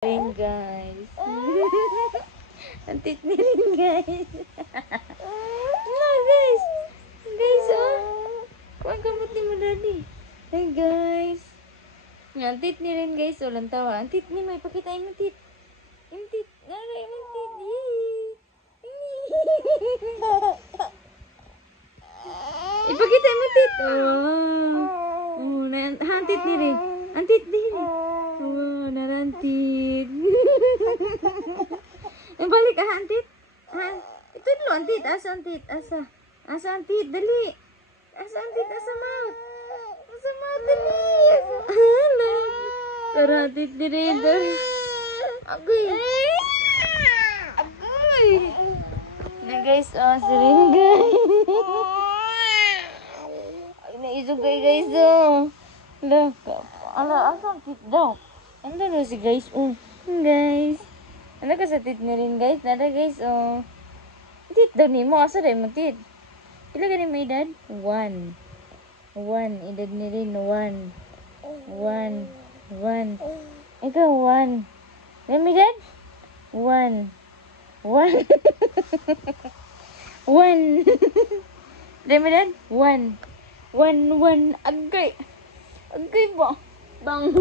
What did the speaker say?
Rin guys. Antit ni rin guys. Na guys. Guys oh. Kuha kamot ni mo daddy. Hey guys. Antit ni rin guys. Walang tawa. Antit ni may pakita yung antit. Antit. Nara yung antit. Ipakita yung antit. Oh. Antit ni rin. Antit ni rin. Oh, narantit. Balik antit. Ito dulu antit. Asa antit? Asa antit? Dali. Asa antit? Asa maut? Asa maut dali. Hala. Tara antit diri. Agoy. Agoy. Na guys, siringgay. Ay, naisugay guys Lah, ala asam tit daw. Anda na si guys. Guys. Ano ka sa tit na rin guys? Nada guys. Tit daw ni mo. Asa rin mo tit? Pila ka ni may edad? 1. Edad ni rin 1. Ikaw 1. May edad? 1. 1. May edad? 1. Agay. Agay ba? Bang.